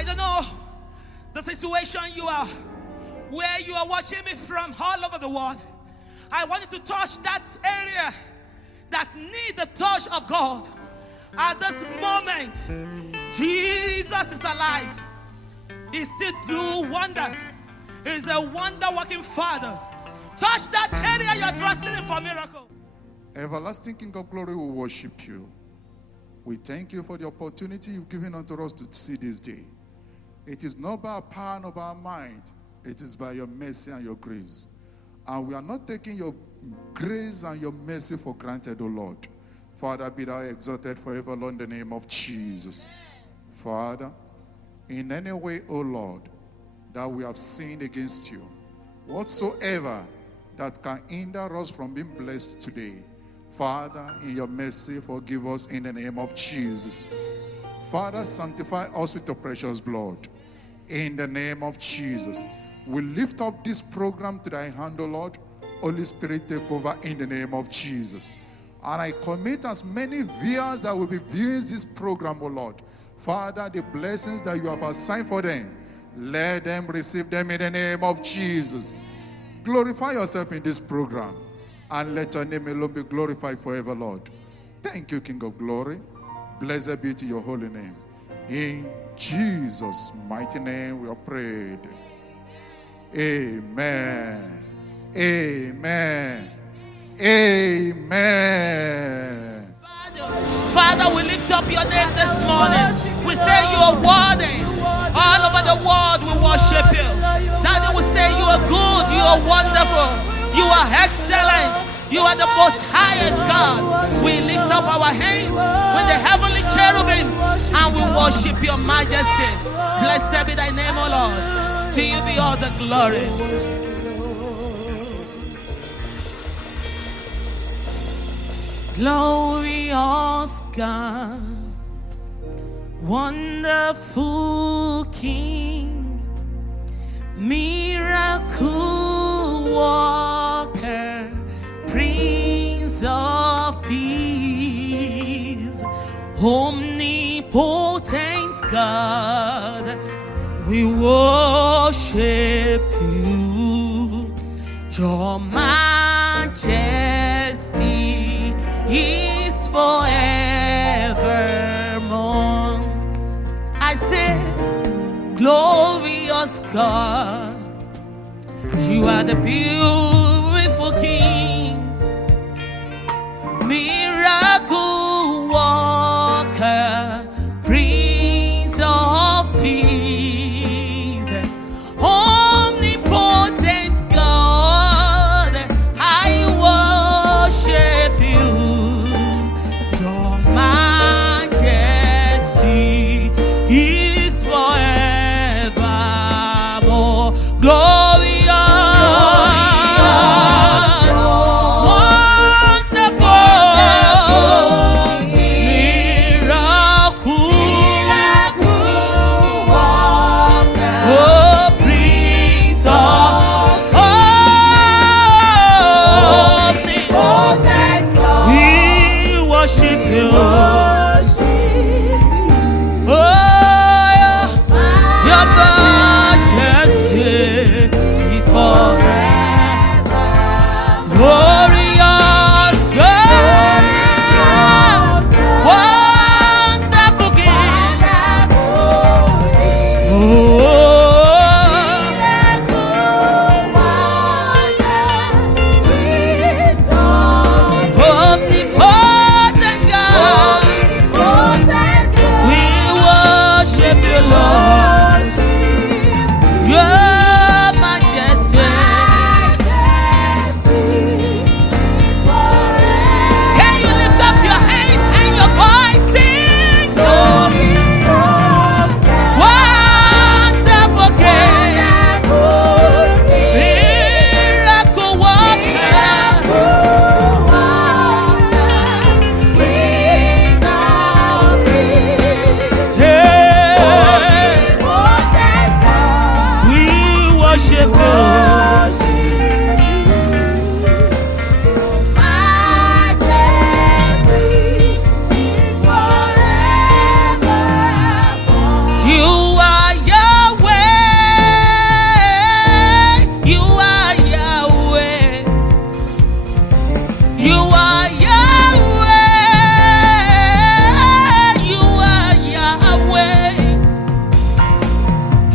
I don't know the situation you are, where you are watching me from all over the world. I want you to touch that area that need the touch of God. At this moment, Jesus is alive. He still do wonders. He's a wonder-working Father. Touch that area you're trusting in for miracle. Everlasting King of Glory, we worship you. We thank you for the opportunity you've given unto us to see this day. It is not by our power nor by our might. It is by your mercy and your grace. And we are not taking your grace and your mercy for granted, O Lord. Father, be thou exalted forever, Lord, in the name of Jesus. Father, in any way, O Lord, that we have sinned against you, whatsoever that can hinder us from being blessed today, Father, in your mercy, forgive us in the name of Jesus. Father, sanctify us with your precious blood. In the name of Jesus. We lift up this program to thy hand, O Lord. Holy Spirit, take over in the name of Jesus. And I commit as many viewers that will be viewing this program, O Lord. Father, the blessings that you have assigned for them, let them receive them in the name of Jesus. Glorify yourself in this program, and let your name alone be glorified forever, Lord. Thank you, King of Glory. Blessed be to your holy name. In Jesus' mighty name we are prayed. Amen. Amen. Amen. Father, we lift up your name this morning. We say you are worthy. All over the world we worship you. Daddy, we say you are good, you are wonderful, you are excellent, you are the most highest God. We lift up our hands with the heavenly cherubims and we worship your majesty. Blessed be thy name, O Lord. To you be all the glory. Glorious God, wonderful King, miracle worker, Prince of Peace, omnipotent God, we worship you. Your majesty is forevermore. I say, glorious God, you are the beautiful King, miracle worker, Prince of Peace, omnipotent God, I worship you. Your majesty is forevermore. Glorious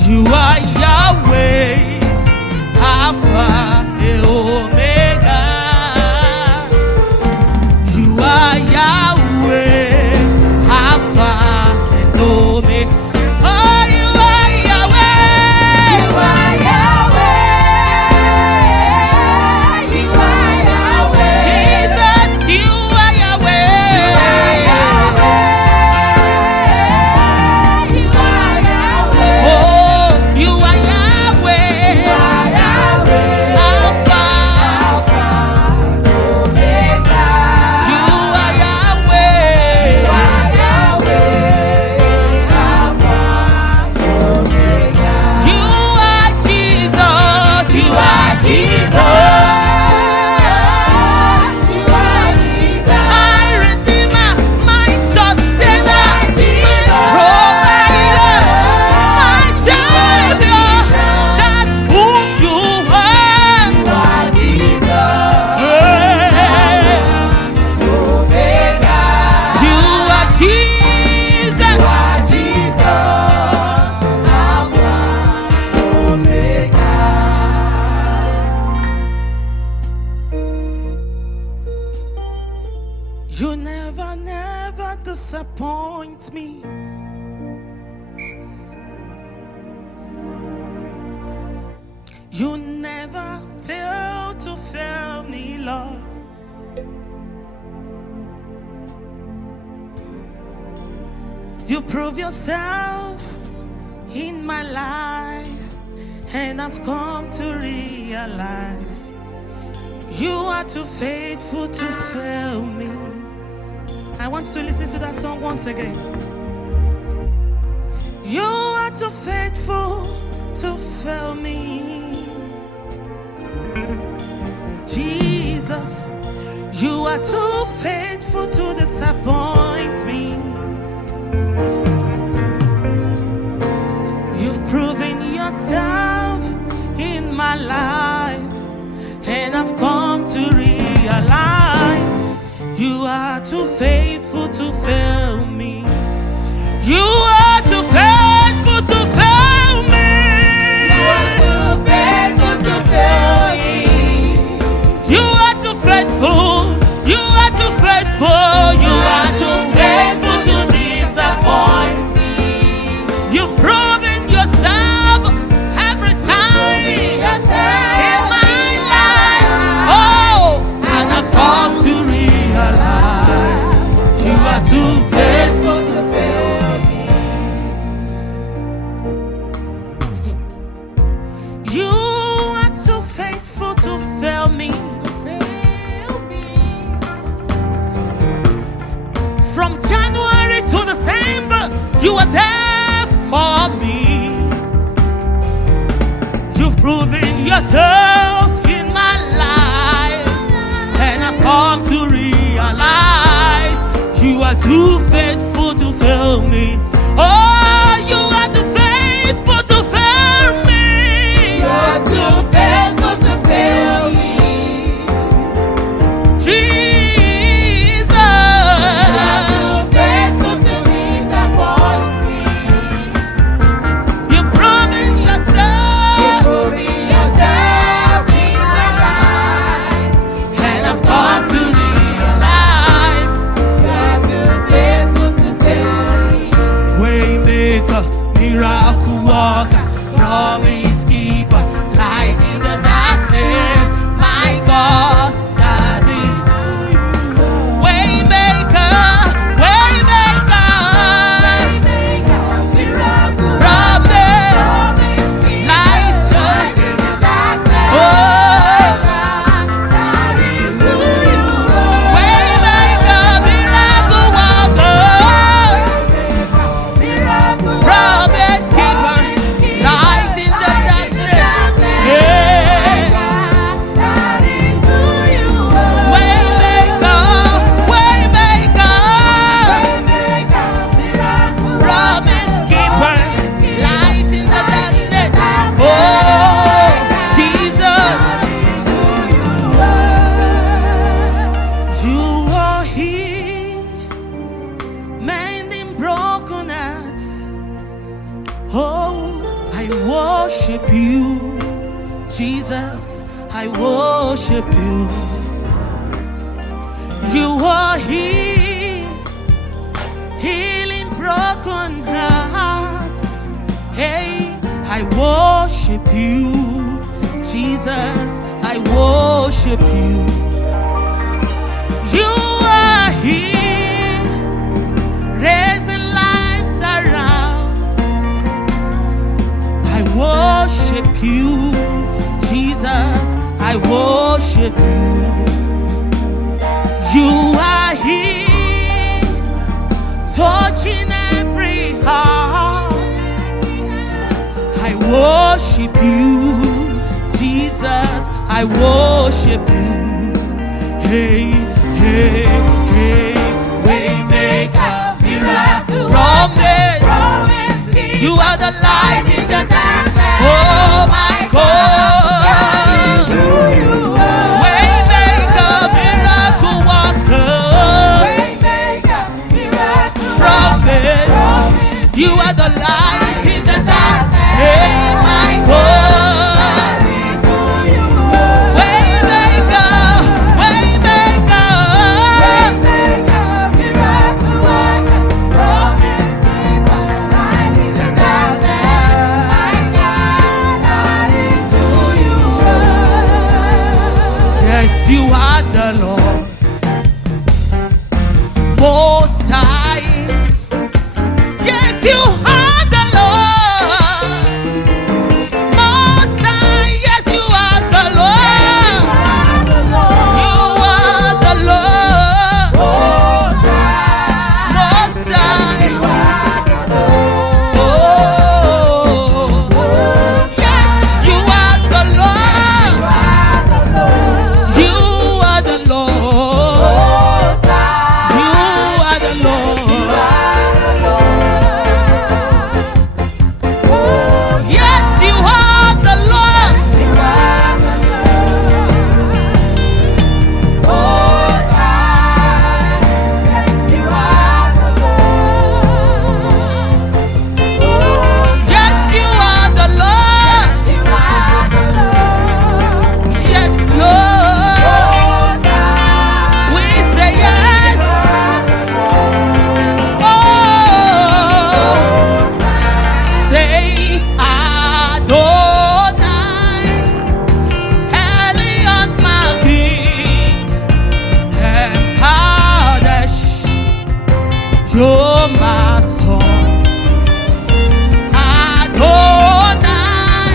You are Yahweh, Alpha and Omega. You are Yahweh, Alpha and Omega. Oh, you are Yahweh. You are Yahweh. You are Yahweh. Jesus, you are Yahweh. You are Yahweh. Oh, you are Yahweh. You are Yahweh. Alpha. Omega. You are Yahweh. You are Yahweh. Alpha. Omega. You are Jesus. You You are are Jesus. You are Jesus. my Redeemer, my Sustainer, my Provider, my Savior. That's who you are. You are Jesus. Hey. Omega. You are Jesus. You are Jesus. Alpha. Omega. You never, never disappoint me. You never fail to fail me, Lord. You prove yourself in my life, and I've come to realize you are too faithful to fail me. I want you to listen to that song once again. You are too faithful to fail me. Jesus, you are too faithful to disappoint me. You've proven yourself in my life, and I've come to realize you are too faithful to fail me. You are too faithful to fail me. You are too faithful to fail me. You are too faithful. You are too faithful. You are too faithful to disappoint. You've proven yourself every time in my life. Oh, and I've come to realize you are too faithful to fail me. You are too faithful to fail me. From January to December, you are there for me. You've proven yourself in my life, and I've come to realize you are too faithful to fail me. Oh, you are too faithful to fail me. You are too faithful to fail me. Jesus, You are too faithful to disappoint me. you've proven yourself, Proving yourself in my life. and I've come to realize You are too faithful to fail me. Waymaker, miracle worker, promise keeper, light in the darkness. My God, that is Waymaker, Waymaker, Waymaker, miracle promise, promise me. light. Light in the darkness. Oh, That is who you are. Waymaker, miracle worker, Miracle promise keeper, light in the darkness. Yeah. That is who you are. Waymaker, Waymaker, Waymaker, miracle promise keeper, light in the darkness. Oh, Jesus, you are here, mending broken hearts. Oh, I I worship you. Jesus, I worship you. You are healing broken hearts. Hey, I worship you. Jesus, I worship you. You are here, raising lives around. I worship you, Jesus, I worship you. You are here, touching every heart. I worship you, Jesus, I worship you. Hey, hey, hey, waymaker, miracle, promise, you are the light in the darkness. Oh my God, waymaker, miracle worker, promise, you are the light in the darkness. Hey, my God. Yes, you are the Lord Most High. Yes, you are the Lord Most High. Yes, you are the Lord. You are the Lord Most High. Oh, yes, you are the Lord. You are the Lord. You are the Lord. Yes, you are the Lord. Yes, you are the Lord. Yes, Lord. We say yes. Oh, say Adonai, Elion my King, and Kadesh, you're my son. Adonai,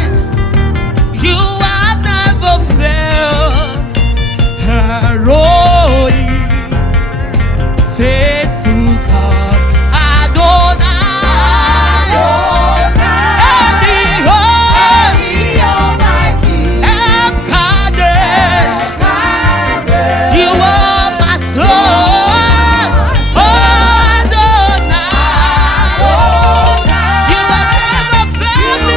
you have never failed. Heroic, faithful God. Adonai, Elion, Kadesh, you are my son. Adonai, you have never failed me.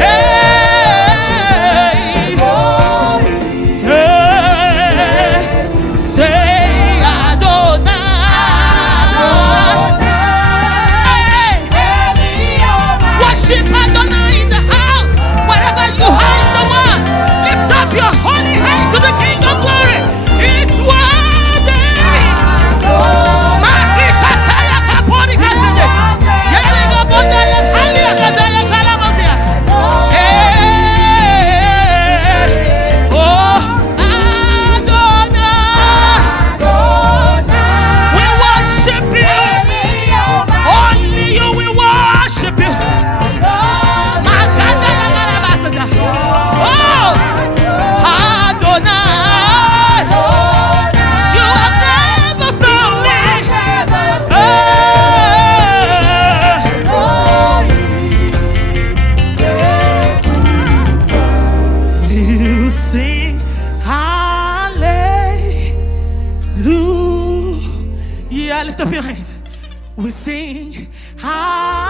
Hey, hey, say Adonai. Hey, worship Adonai in the house, wherever you are in the world. Lift up your holy hands to the King of Glory. He's worthy. Mahikataya kapori kasije. Yelinga bodaya kalia kadaya kalamazia. Hey, oh, Adonai, we worship you. Only you we worship you. Makadaya kalabasada. Oh, Adonai, you have never failed me. You sing hallelujah. Lift up your hands. We sing hallelujah.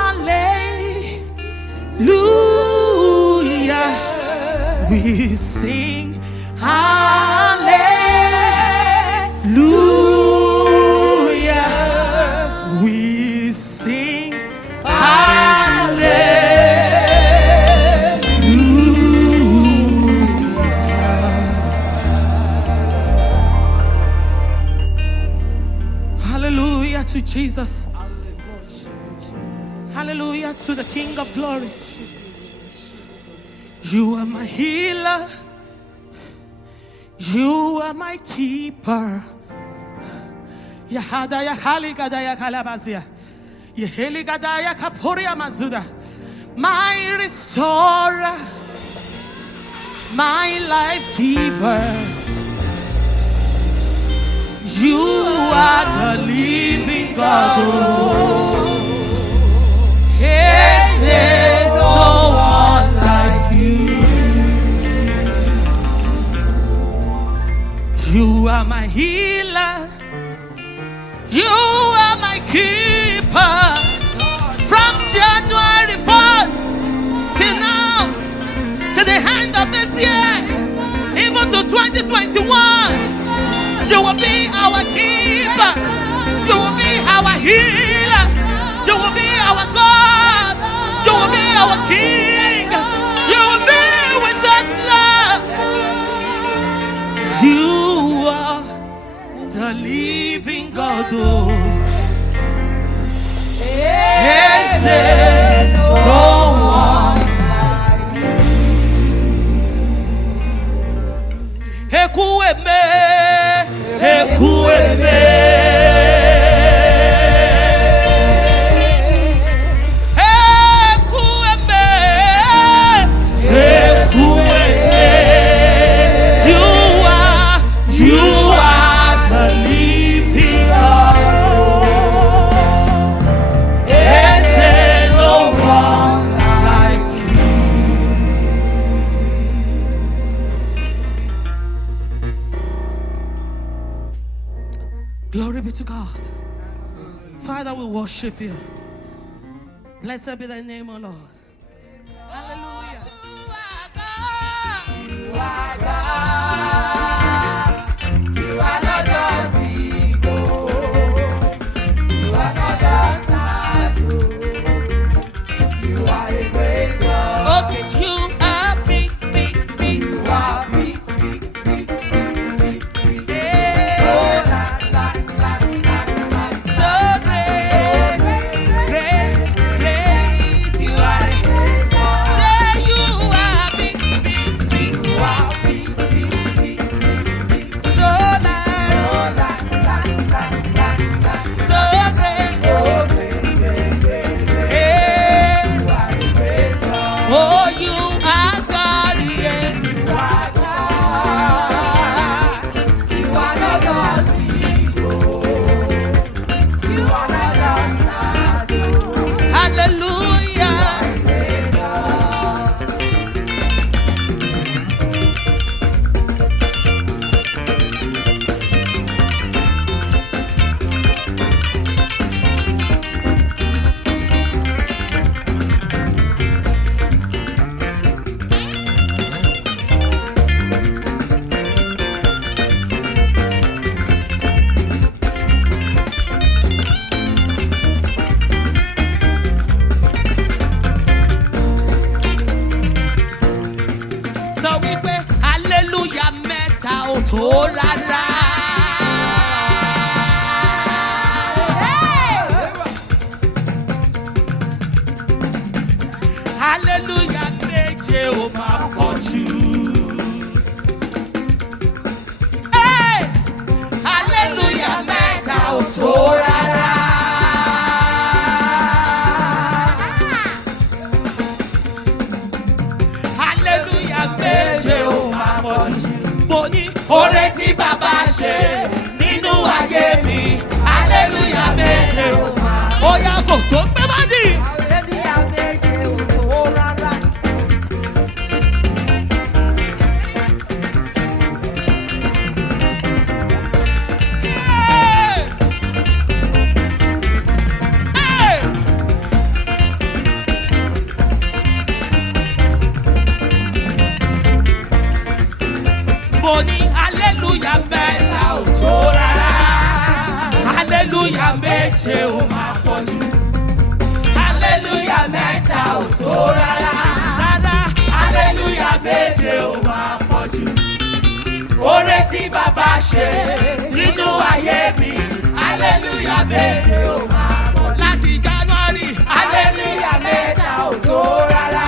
We sing hallelujah. We sing hallelujah. Jesus. Hallelujah to the King of Glory. You are my healer. You are my keeper. Yahadaya Haligadaya Kalabazia. Yeheligadaya Kapuria Mazuda. My restorer. My life giver. You are the living God. Is there no one like you? You are my healer. You are my keeper. From January 1st till now, to the end of this year, even to 2021, you will be our keeper. You will be our healer. You will be our God. You will be our King. You will be with us, Lord. You are the living God. Oh. Is there no one like you? Ekueme, Ekueme. Glory be to God. Father, we worship you. Blessed be thy name, O Lord. Hallelujah. You are God. You are not just big, oh. You are not just statue. You are a great God. Okay, you are big, big, big. You are big, big, big, big, big, big. Yeah. So So great, great, great. You are. Say you are big, big, big. you are big, big, big, big, big. So loud, so great. Yeah. Oh, you are God, yeah. You are not just people. You are not just statue. Hallelujah. Sọ wípé hallelujah mẹ́ta ò tó rárá. Hallelujah méje ò máa pọ̀ jù. Hey! Hallelujah mẹ́ta ò tó rárá. Hallelujah méje ò máa pọ̀ jù. Mo ní oore tí bàbá ṣe nínú ayé mi. Hallelujah méje ò máa pọ̀ jù. Ó yá kò tó gbé bọ́dì. Yeah! Hey! Mo ní hallelujah mẹ́ta ò tó rárá. Hallelujah méje ò máa pọ̀ jù. Hallelujah mẹ́ta ò tó rárá. Rárá. Hallelujah méje ò máa pọ̀ jù. Oore tí bàbá ṣe nínú ayé mi. Hallelujah méje ò máa pọ̀ jù. Láti January. Hallelujah mẹ́ta ò tó rárá.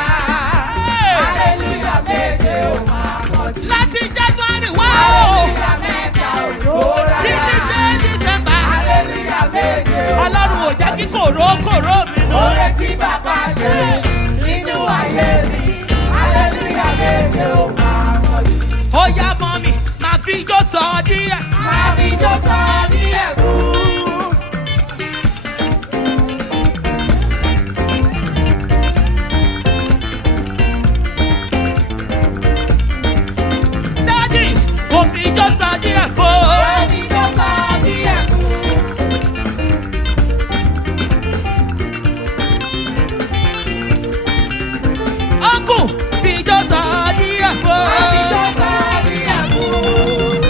Hallelujah méje ò máa pọ̀ jù. Láti January wá o. Hallelujah mẹ́ta ò tó rárá. Títí dé December. Hallelujah méje ò máa pọ̀ jù. Ọlọ́run ò jẹ́ kí kòró mi nù. Oore tí bàbá ṣe nínú ayé mi. Hallelujah méje ò máa pọ̀ jù. Ó yá mọ́ mi, máa fi ijó sọ díẹ̀. Máa fi jó sọ ní ẹ̀bùn. Dádì, kò fi ijó sọ díẹ̀ fún. Máa fi jó sọ ní ẹ̀bùn. Ọkù fi ijó sọ díẹ̀ fún. Máa fi jó sọ ní ẹ̀bùn.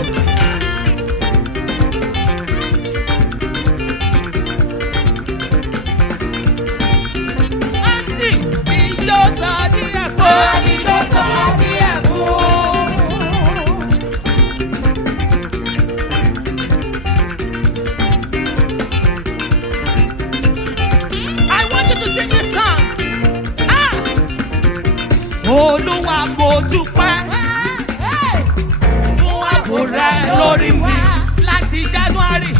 Àǹtí fi ijó sọ díẹ̀ fún. Máa fi jó sọ ní ẹ̀bùn. I want you to sing this song. Ah! Olúwa mo dúpẹ́ fún ààbò rẹ lórí mi. Láti January,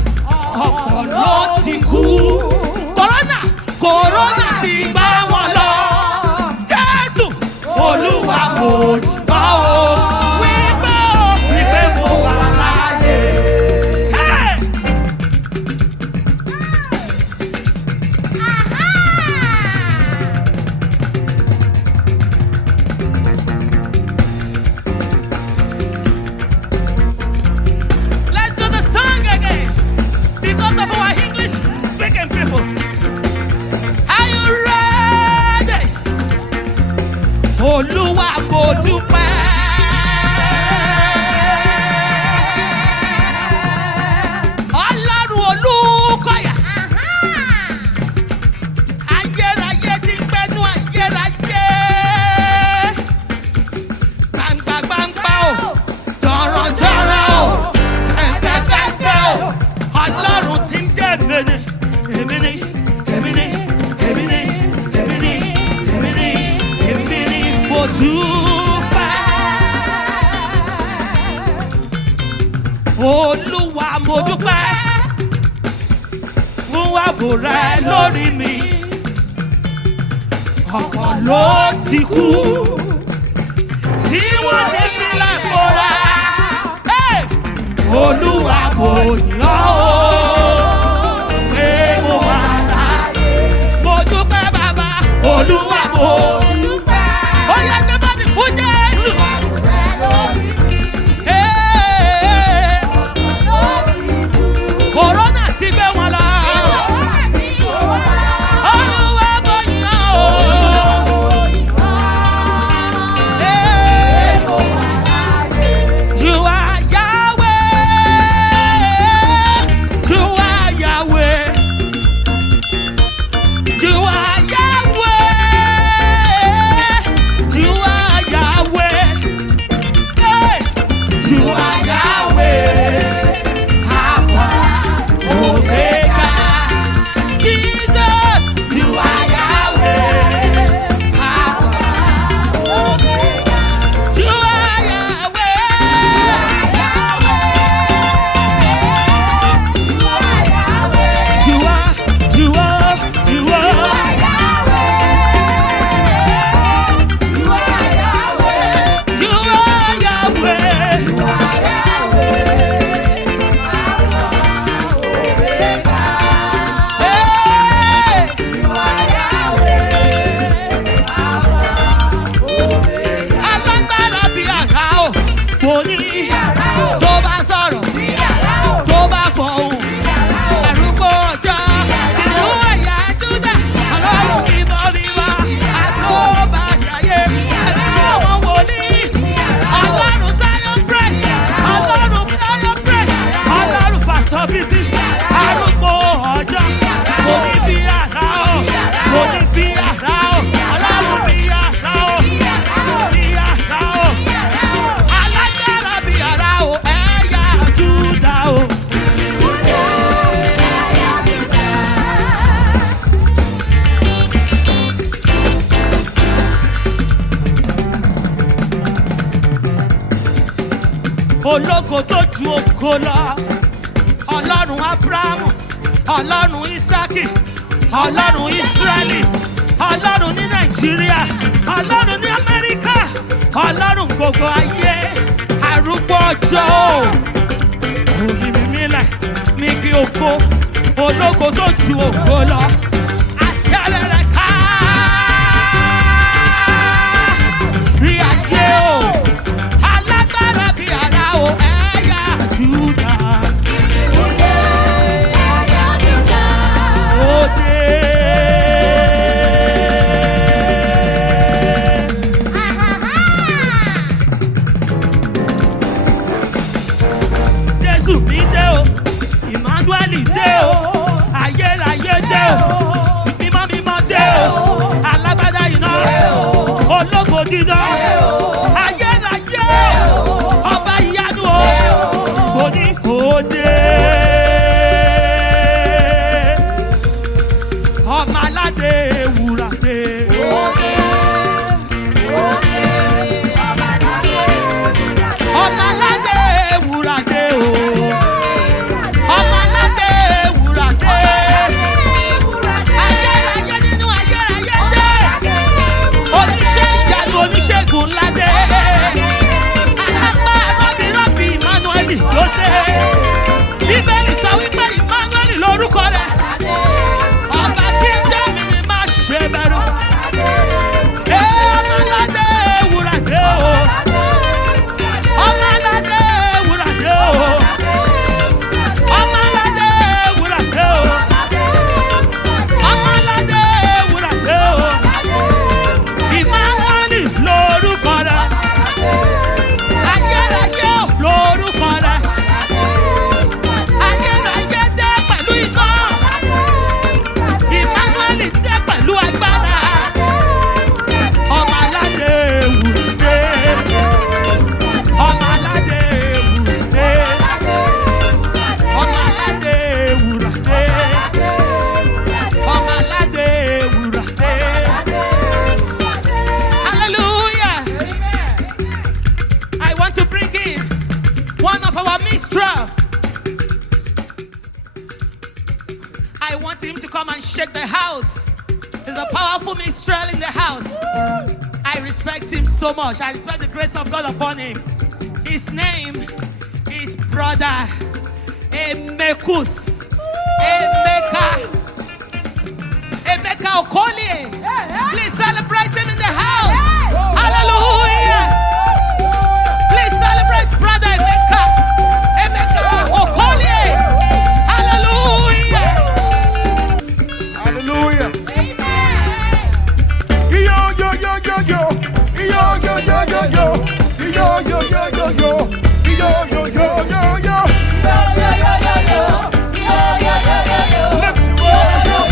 ọ̀pọ̀ ló ti kú. Kòrónà ti gbá wọn lọ. Jésù, Olúwa mo dúpẹ́ o. Wípé mo wà láàyè. Hey! Let's do the song again because of our English speaking people. Are you ready? Olúwa mo dúpẹ́. Ọlọ́run Olúkọ̀yà. Ayérayé ti ń gbẹ́nu ayérayé. Gbangba o, jọ̀rọ̀jọ̀rọ̀ o, fẹ́fẹ́fẹ́fẹ́ o. Ọlọ́run ti ń jẹ́ èmi ni, èmi ni, èmi ni, èmi ni, èmi ni, èmi ni, èmi ni mo dúpẹ́. Olúwa mo dúpẹ́ fún ààbò rẹ lórí mi. Ọ̀pọ̀ ló ti kú tí wọ́n ti fi lẹ́kọ̀ọ́ra. Olúwa mo yìn ọ́ o. Pé mo wà láàyè. Mo dúpẹ́ bàbá. Olúwa mo dúpẹ́. Ó yẹ kí bá ti fún Jésù. Hey! Kòrónà ti gbé wọn lọ. Olúwa mo yìn ọ́ o. Hey! You are Yahweh. You are Yahweh. You are Yahweh. ológo tó ju ògo lọ. Ọlọ́run Ábúráhámù, Ọlọ́run Ísákì, Ọlọ́run Ísírẹ́lì, Ọlọ́run ní Nàìjíríà, Ọlọ́run ní Amẹ́ríkà, Ọlọ́run gbogbo ayé, arúgbó ọjọ́ omi mímílẹ̀ ní kí ògo, ológo tó ju ògo lọ. Àtẹ̀rẹ̀rẹ̀ ká rí ayé o, alágbára bí ara o, ẹ̀yà Júdà. Jésù mi dé o, Emmanuel dé o, ayérayé dé o, mímọ́ mímọ́ dé o, alágbádá iná, ológo dídán, ayérayé ọba ìyanu o, mo ní kò dé. Ọmọ aládé wúrà dé. Ọmọ aládé wúrà dé o. Ọmọ aládé wúrà dé. Ayérayé nínú ayérayé dé. Oníṣẹ́ ìyanu oníṣègùn ńlá dé. Alápá rọ́bìrọ́bì Emmanuel ló dé. Bíbélì sọ wípé Emmanuel lórúkọ rẹ̀. Ọba tí ń jẹ́ mi ni má ṣe bẹ̀rù. Ọmọ aládé wúrà dé o. Ọmọ aládé wúrà dé o. Ọmọ aládé wúrà dé o. Ọmọ aládé wúrà dé o. Emmanuel lórúkọ rẹ̀. Ayérayé lórúkọ rẹ̀. Ayérayé dé pẹ̀lú iná. Emmanuel dé pẹ̀lú agbára. Ọmọ aládé wúrà dé. Ọmọ aládé wúrà dé. Ọmọ aládé wúrà dé. Ọmọ aládé wúrà dé. Hallelujah. I want to bring in one of our minstrel. I want him to come and shake the house. He's a powerful minstrel in the house. I respect him so much. I respect the grace of God upon him. His name is Brother Emekus. Emeka Okolie. Please celebrate him in the house. Hallelujah. Please celebrate Brother Emeka. Emeka Okolie. Hallelujah. Hallelujah. Yo, yo, yo, yo, yo. Yo, yo, yo, yo, yo. Yo, yo, yo, yo, yo. Yo, yo, yo, yo, yo. Lift your voice up.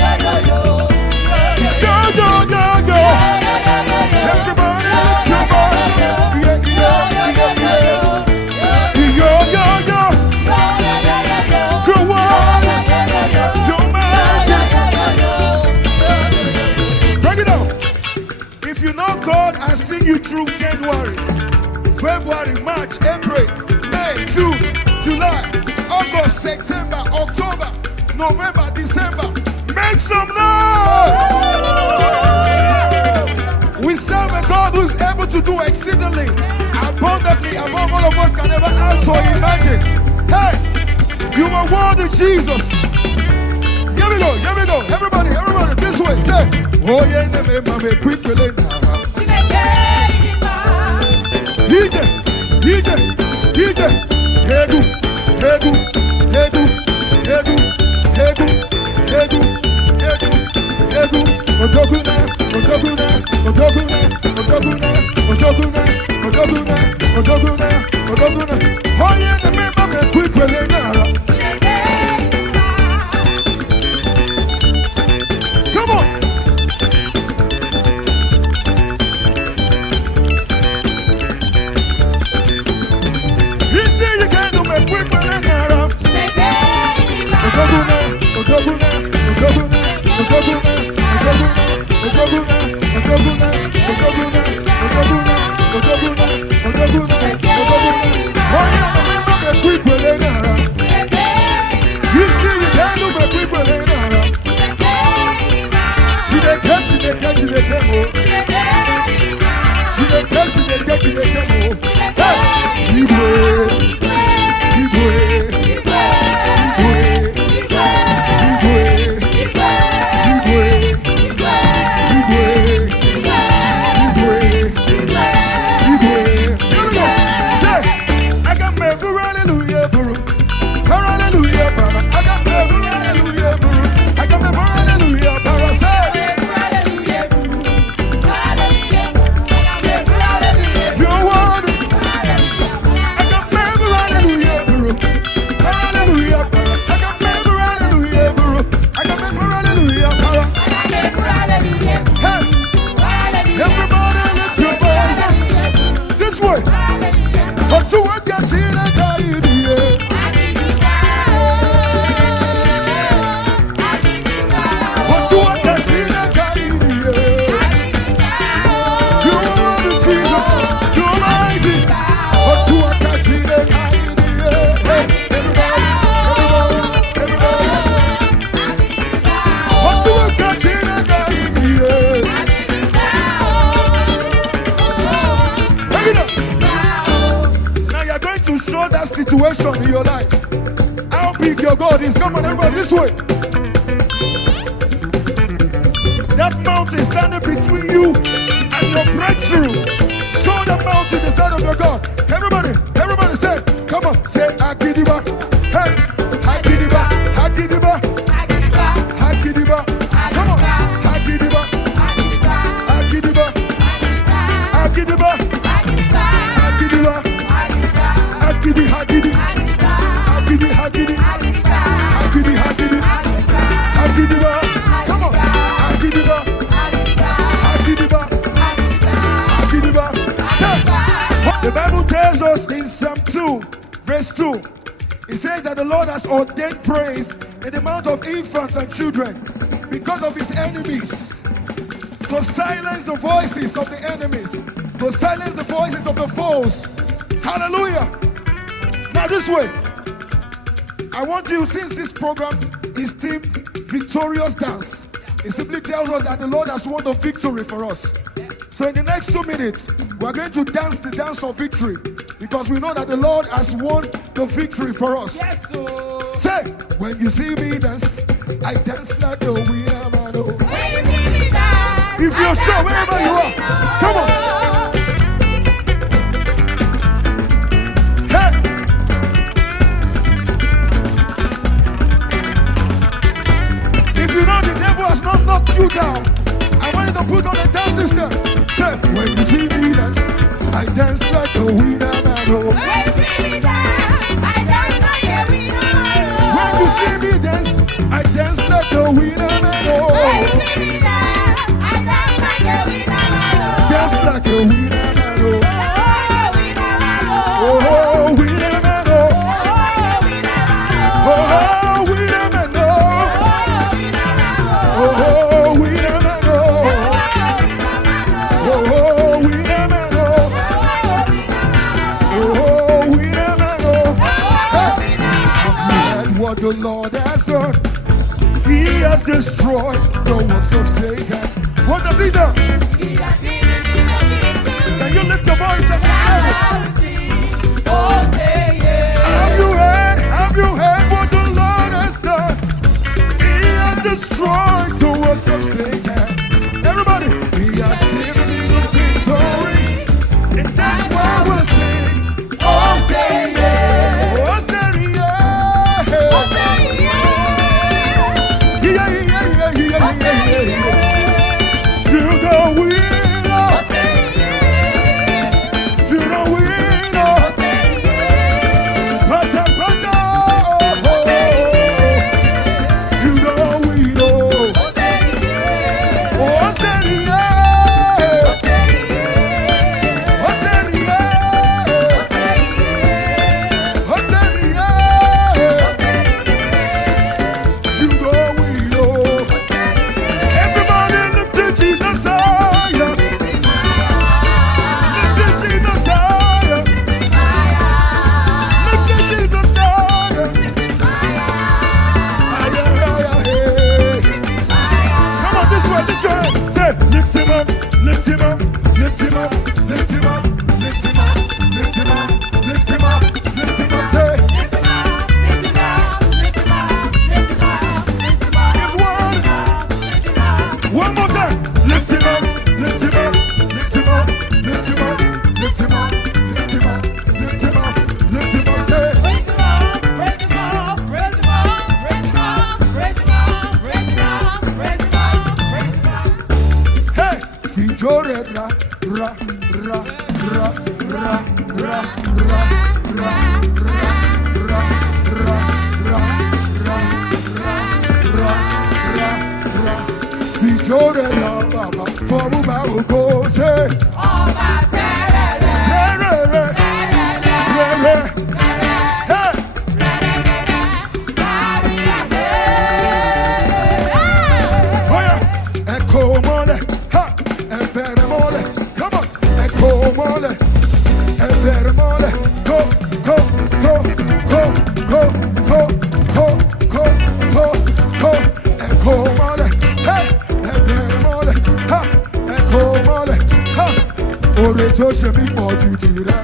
Yo, yo, yo, yo. Everybody lift your voice up. Yeah, yeah, yeah, yeah. Yo, yo, yo. You're one. You're mighty. Bring it up. If you know God has seen you through January, February, March, April, May, June, July, August, September, October, November, December, make some noise! We serve a God who is able to do exceedingly, abundantly, above all of us can ever ask or imagine. Hey, you are worthy, Jesus. Here we go, here we go. Everybody, everybody, this way. Say, oh yeah, me quick Hegu, Hegu, Hegu, Hegu, Hegu, Hegu, Hegu, Hegu, Odoguna, Odoguna, Odoguna, Odoguna, Odoguna, Odoguna, Odoguna, Odoguna. Oh yeah, the member me quick come on. You say you can't do me quick Odoguna, Odoguna, Odoguna, Odoguna, Odoguna, Odoguna, Odoguna, Odoguna, Odoguna, Odoguna, Odoguna, Odoguna. Oh yeah, Situation in your life. How big your God is. Come on, everybody, this way. That mountain standing between you and your breakthrough. Show that mountain the side of your God. Everybody say, come on, say Akidiba. Hey, Akidiba, Akidiba, Akidiba. Come on, Akidiba, Akidiba, Akidiba, Akidiba. Hakidi, hakidi, hakidi, hakidi, hakidi, hakidi, hakidiba. Come on, hakidiba, hakidiba, hakidiba. The Bible tells us in Psalm 2, verse 2, it says that the Lord has ordained praise in the mouth of infants and children because of his enemies, to silence the voices of the enemies, to silence the voices of the foes. Hallelujah. Now this way, I want you, since this program is themed Victorious Dance, it simply tells us that the Lord has won the victory for us. So in the next 2 minutes, we're going to dance the dance of victory, because we know that the Lord has won the victory for us. Yes, sir. Say, when you see me dance, I dance like a winner man. When you see me dance, if you're sure, wherever you are, come on. Has not knocked you down. I want you to put on a dance system. Say, when you see me dance, I dance like a winner man. When you see me dance, I dance like a winner man. When you see me dance, I dance like a winner man. When you see me dance, I dance like a winner man. Dance like a winner man. Oh, winner man. Oh, winner man. Oh, winner man. Oh, winner man. Oh, winner man. And what the Lord has done, he has destroyed the works of Satan. What does he do? Can you lift your voice and declare it? Have you heard what the Lord has done? He has destroyed the works of Satan. Everybody, he has given me the victory, and that's why we're saying, oh, say yeah, oh, say yeah, oh, say yeah, yeah, yeah, yeah, yeah, yeah, yeah, yeah. You the winner, oh, say yeah, you the winner, oh, say yeah, pata, pata, oh, say yeah, you the winner, oh, say yeah. lift him up, lift him up, lift him up, lift him up, lift him up, lift him up, lift him up, say. His word. One more time. Lift him up, lift him up, lift him up, lift him up, lift him up, lift him up, lift him up, lift him up, say. Hey, Fijore ra ra ra ra ra ra ra ra ra ra ra. Fijore ra baba, for Uba go say. Terere, terere, hey. Oh yeah, echo mole, ha, ebere mole, come on, echo mole, ebere mole, go, go, go, go, go, go, go, go, go, go, echo mole, hey, ebere mole, ha, echo mole, ha, ore to she be oju ti re.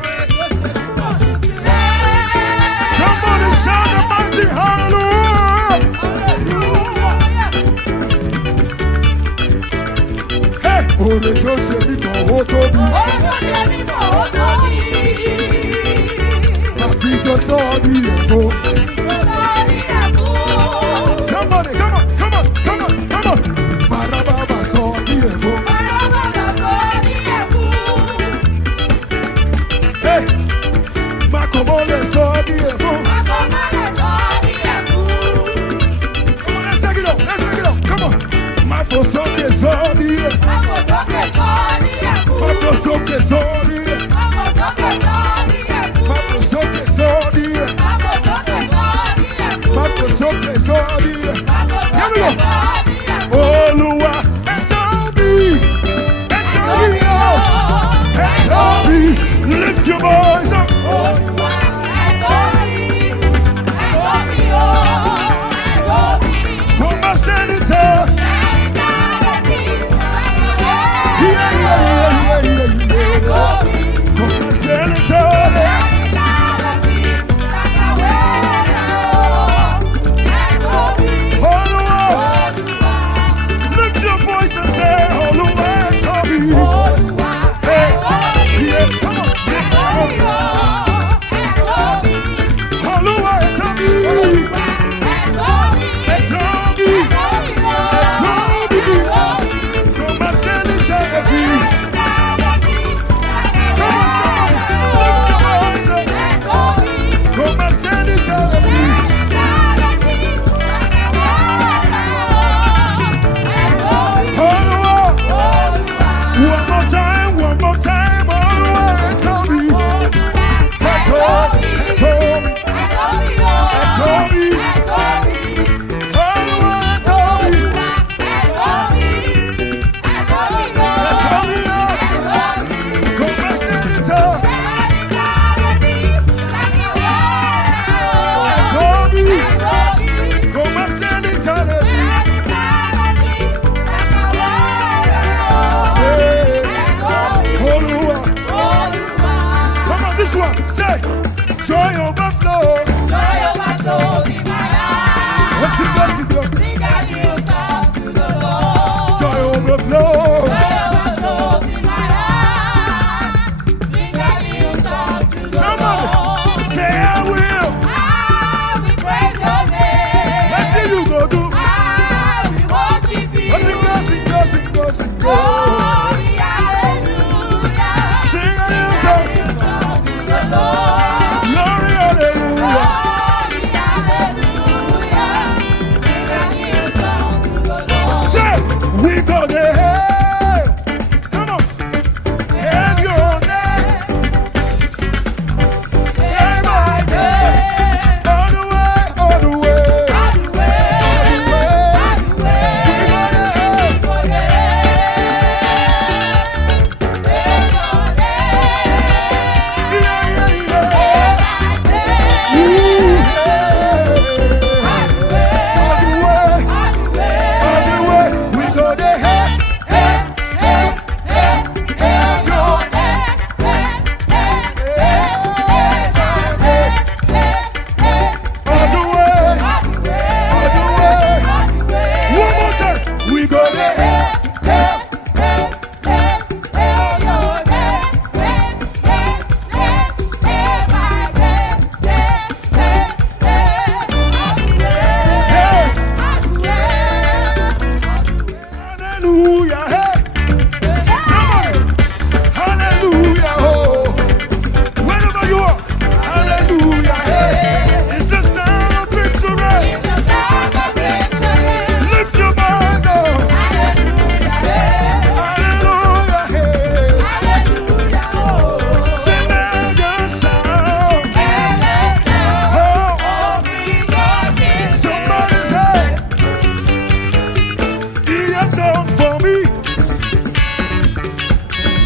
Somebody shout the mighty hallelujah. Hey, ore to she be o tobi. Ma fi jo so di efo. Somebody, come on, come on, come on, come on. Marababa so di efo. Hey, Makomole so di efo. Come on, let's take it up, let's take it up. Come on. Mafo so di so di efo. Mafo so di so di efo. Mafo so di so di efo. Mafo so di so di efo. Here we go. Oluwa, and tell me.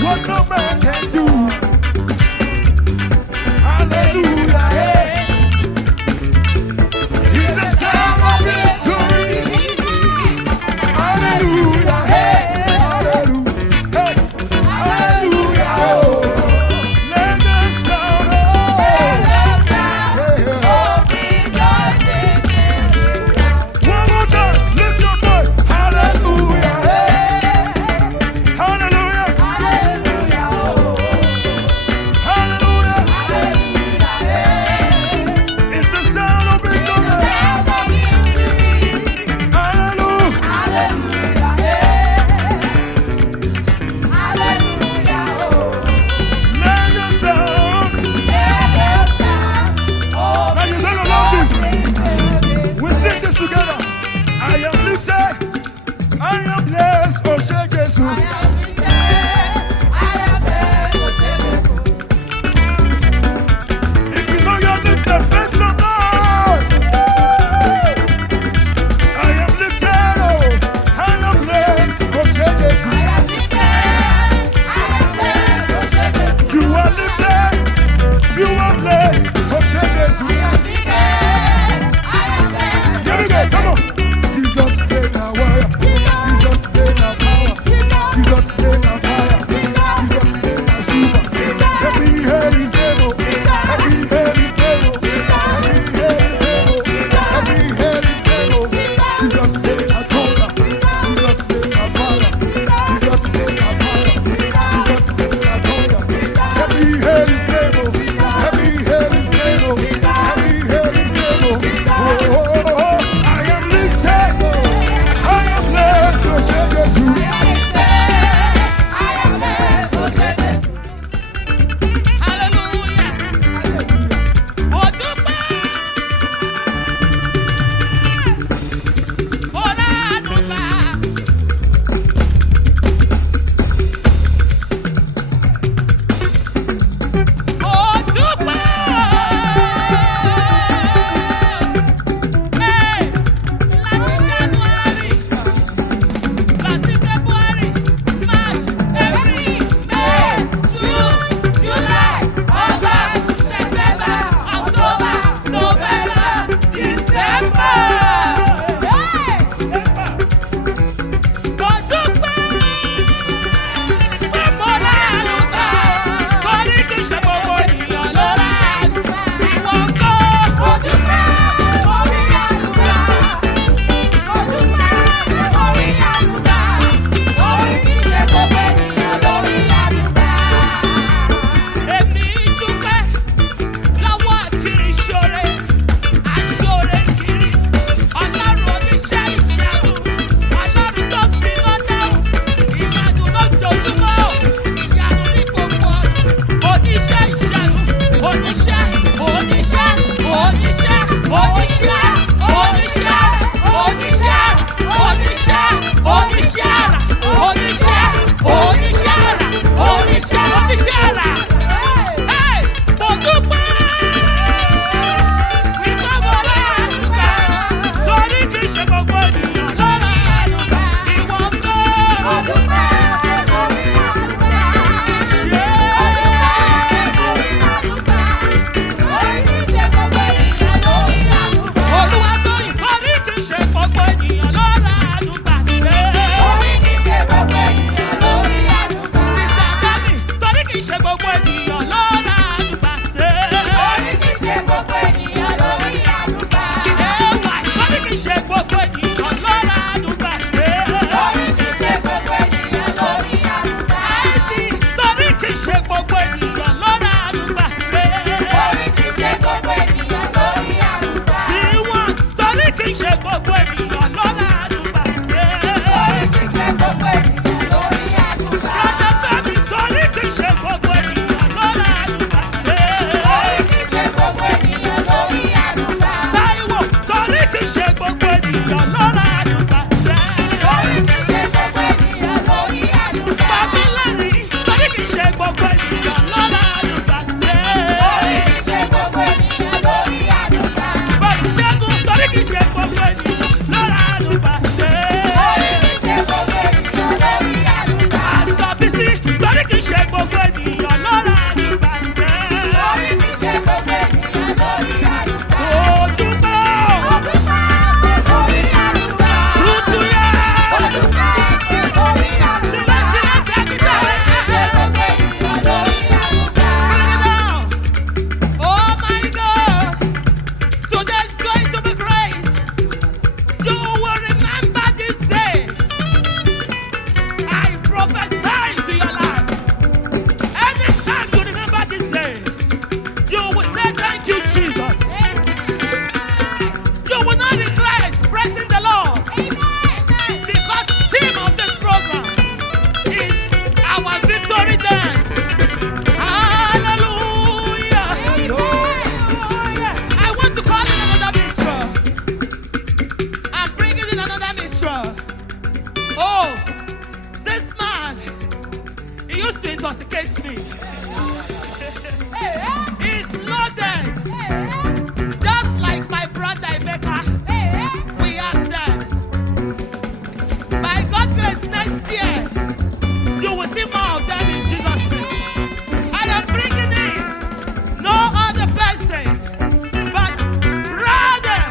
what no man can do. Hallelujah, hey. It's the sound of victory. Hallelujah, hey. Hallelujah, hey. Hallelujah, oh. Let the sound of one more time, lift your voice. Hallelujah, hey. Hallelujah. used to intoxicate me. It's loaded. Just like my brother Emeka. We are there. By God's grace, next year, you will see more of them in Jesus' name. I am bringing in no other person but Brother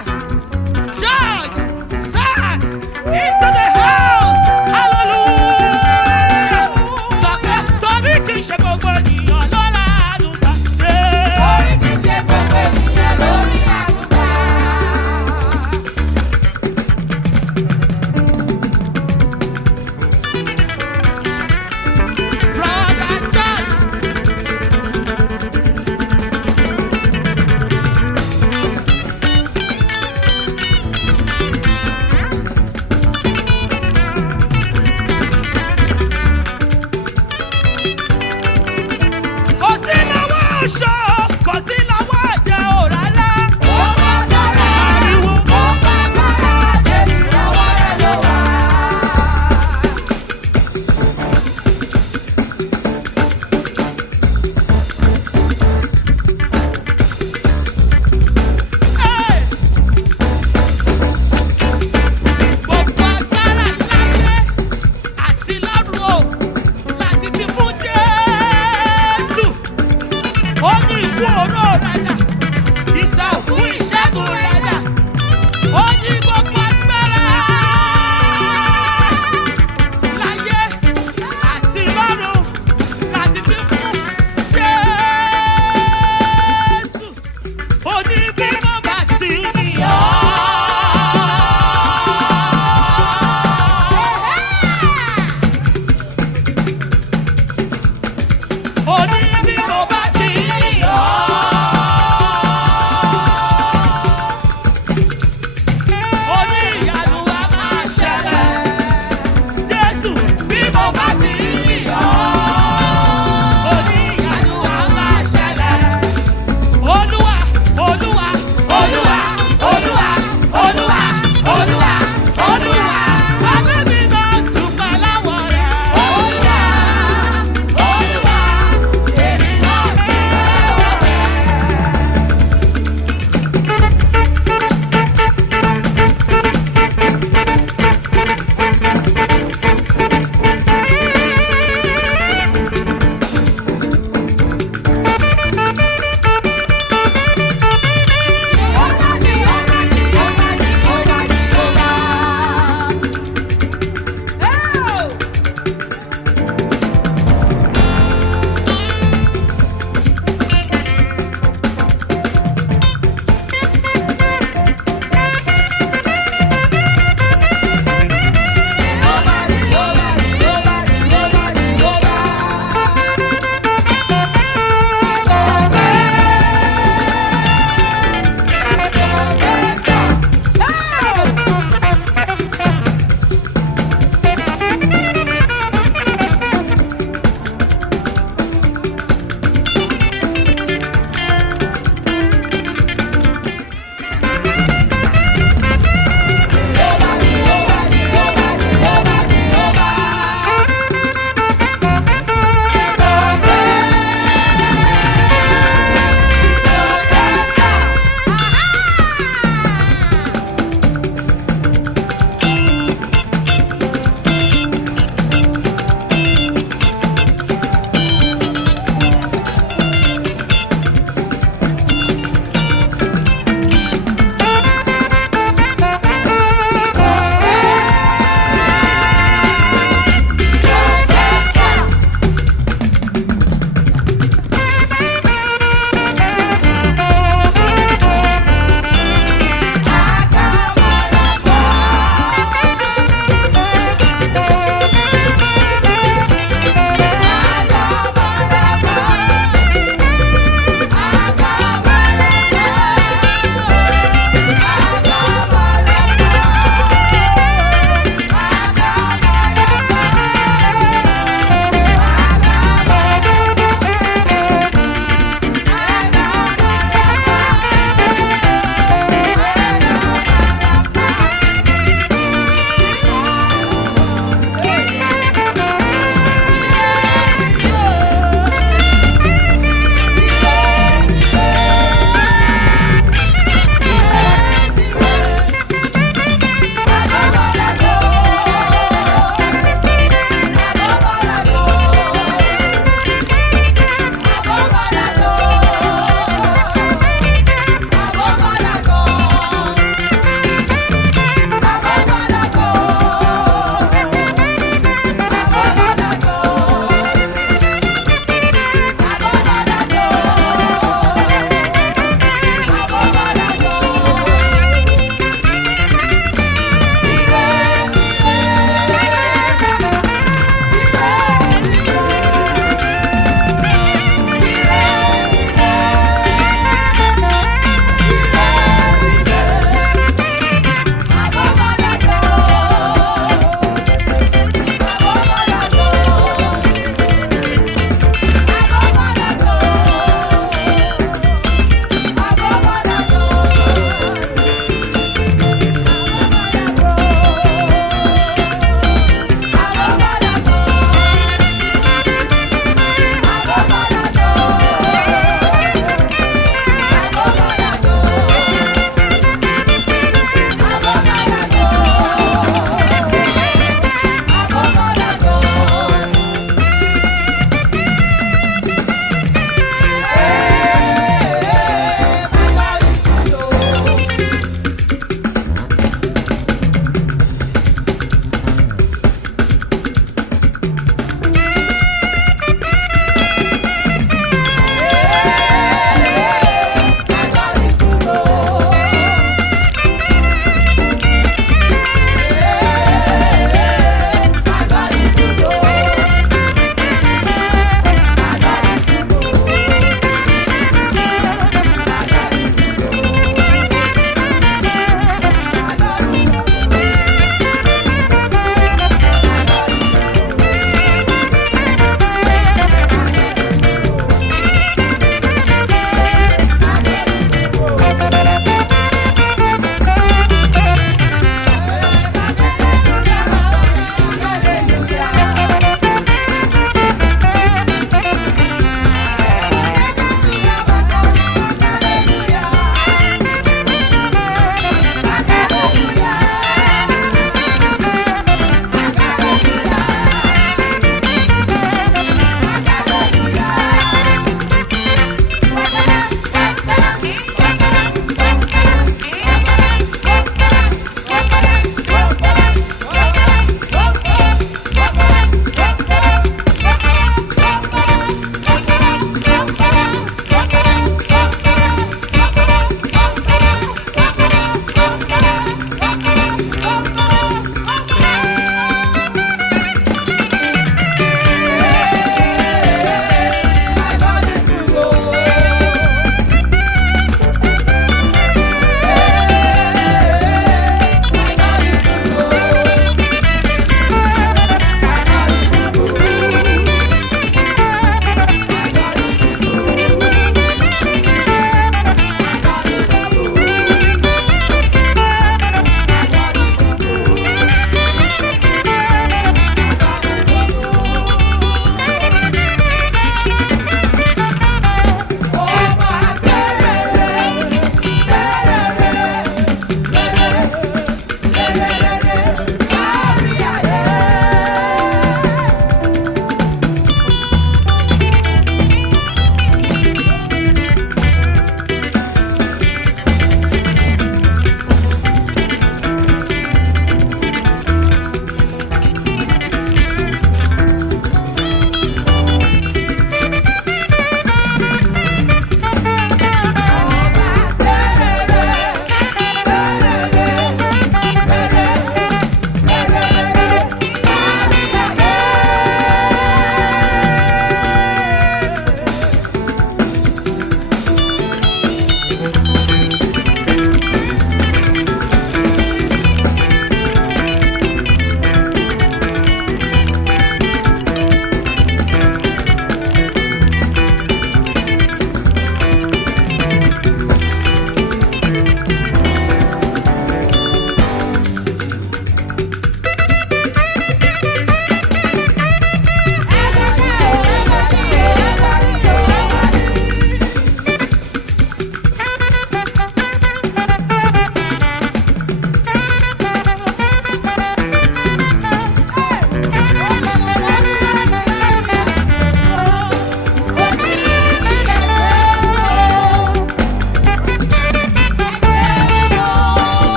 George Sass into the house. Hallelujah. So torí kì í ṣe gbogbo ènìyàn lọ́la àdúgbà ṣe. Torí kì í ṣe gbogbo ènìyàn lórí àdúgbà. Brother George. Kò sí lọ́wọ́ ọ̀ṣọ́, kò sí lọ́wọ́ ẹ̀jẹ̀ òrálá. Ó bá sọ̀rọ̀ Ariwo. ó bá bàbá Jésù lọ́wọ́ rẹ̀ ló wà. Hey! Gbogbo agbára láyé àti lọ́run o láti fi fún Jésù. Ó ní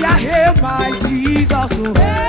yeah, hey, my Jesus. Oh.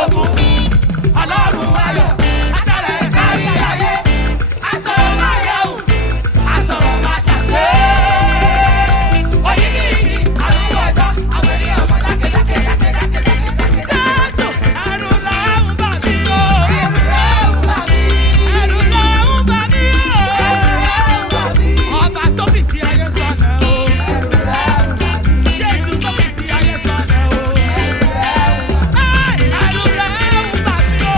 ogun. Ọlọ́run ayọ̀, agbára ẹ̀ kárí ayé. Asọ̀rọ̀ máa yẹ̀wò, asọ̀rọ̀ máa jàṣe. Oyiniyini, àrùn ọ̀dọ́, àwọn ènìyàn ọmọ dákẹ́dákẹ́. Jésù, ẹ̀rù ló ń bà mí o. Ẹ̀rù ló ń bà mí o. Ọba tó fìdí ayé sọ̀nà o. Jésù tó fìdí ayé sọ̀nà o. Ẹ̀rù ló ń bà mí o.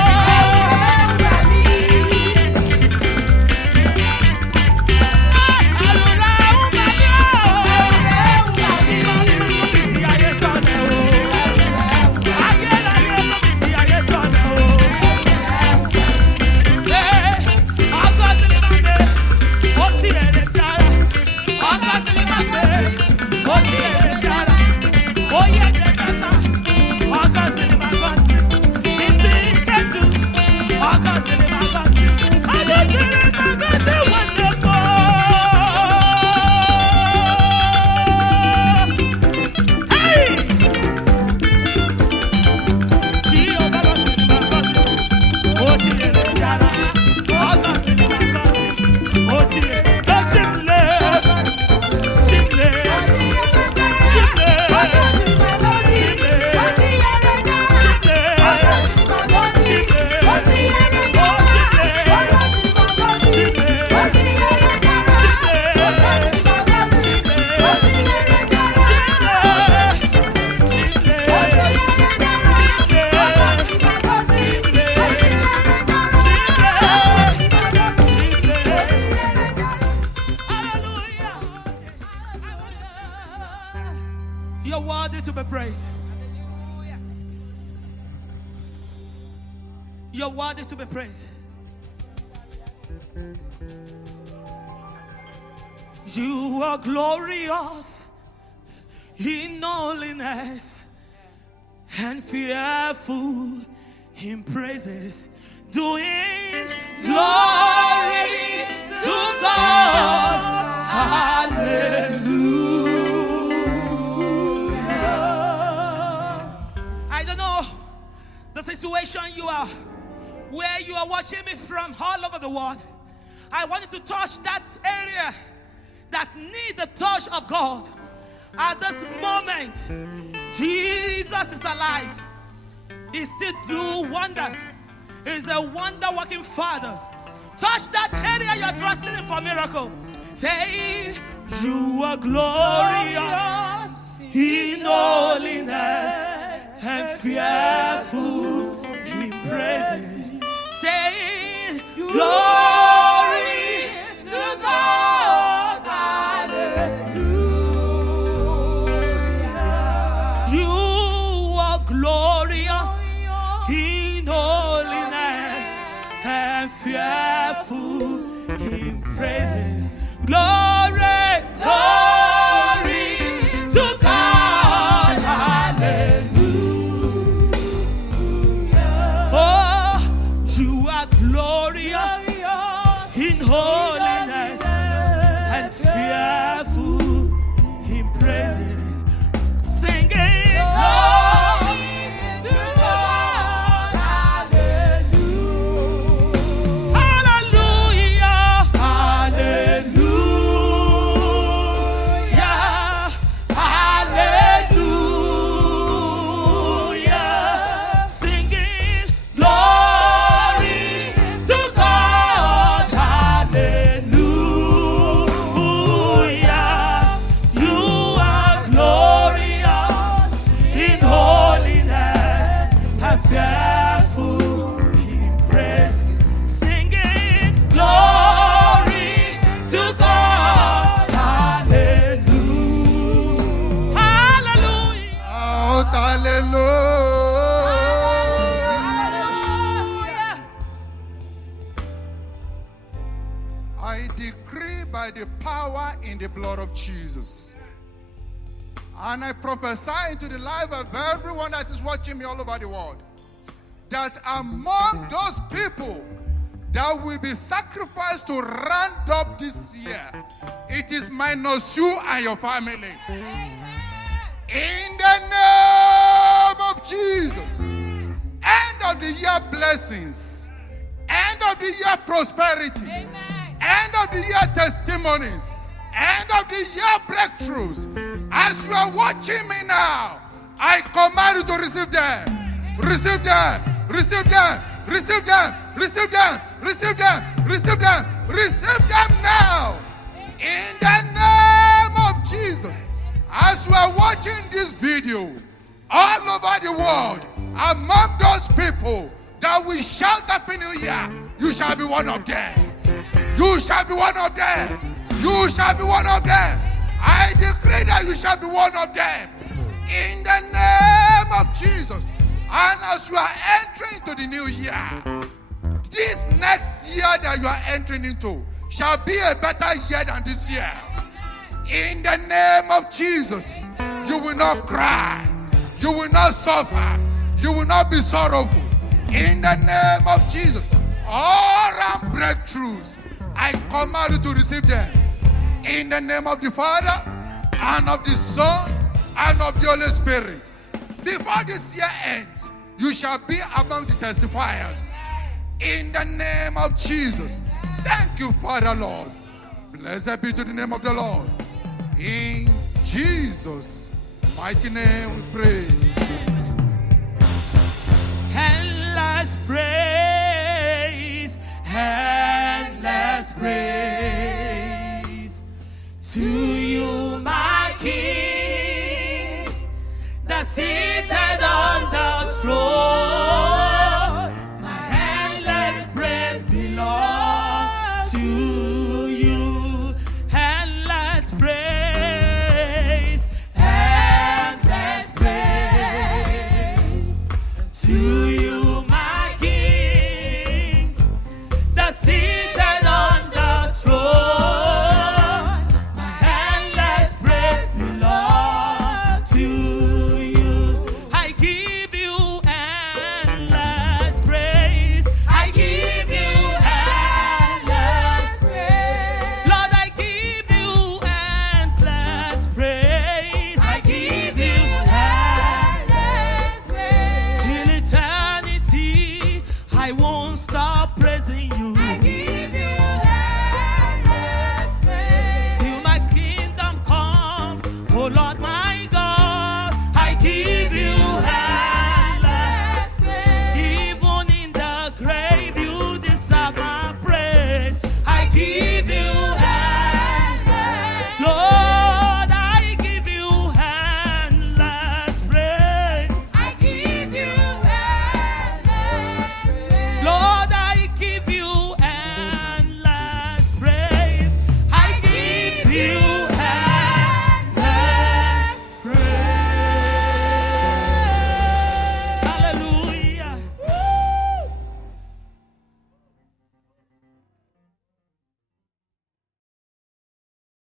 Your word is to be praised. Your word is to be praised. You are glorious in holiness and fearful in praises, doing glory to God. Hallelujah. I don't know the situation you are, where you are watching me from all over the world. I want you to touch that area that need the touch of God. At this moment, Jesus is alive. He still do wonders. He's a wonder-working Father. Touch that area you're trusting in for miracle. Say, you are glorious in holiness and fearful in praises. Say, glory to God. Hallelujah. You are glorious in holiness and fearful in praises. Glory, glory to God. Hallelujah. Oh, you are glorious in holiness and fearful in praises. Singing, glory to God. Hallelujah. Hallelujah. Hallelujah. Singing, glory to God. Hallelujah. You are glorious in holiness and fearful in praise. Singing, glory to God. Hallelujah. Hallelujah. Out, hallelujah. Hallelujah. I decree by the power in the blood of Jesus. And I prophesy into the life of everyone that is watching me all over the world, that among those people that will be sacrificed to round up this year, it is minus you and your family. In the name of Jesus. blessings, end of the year prosperity, end of the year testimonies, end of the year breakthroughs. As you are watching me now, I command you to receive them. Receive them. Receive them. Receive them. Receive them. Receive them. Receive them. Receive them now. In the name of Jesus. As you are watching this video, all over the world, among those people that will shout Happy New Year, you shall be one of them. You shall be one of them. You shall be one of them. I decree that you shall be one of them. In the name of Jesus. And as you are entering into the new year, this next year that you are entering into shall be a better year than this year. In the name of Jesus, you will not cry. You will not suffer. You will not be sorrowful. In the name of Jesus, all round breakthroughs, I command you to receive them. In the name of the Father, and of the Son, and of the Holy Spirit. Before this year ends, you shall be among the testifiers. In the name of Jesus. Thank you, Father, Lord. Blessed be to the name of the Lord. In Jesus' mighty name we pray. Endless praise, endless praise to you, my King, that seated on the throne. My endless praise belongs to you. Endless praise, endless praise to you.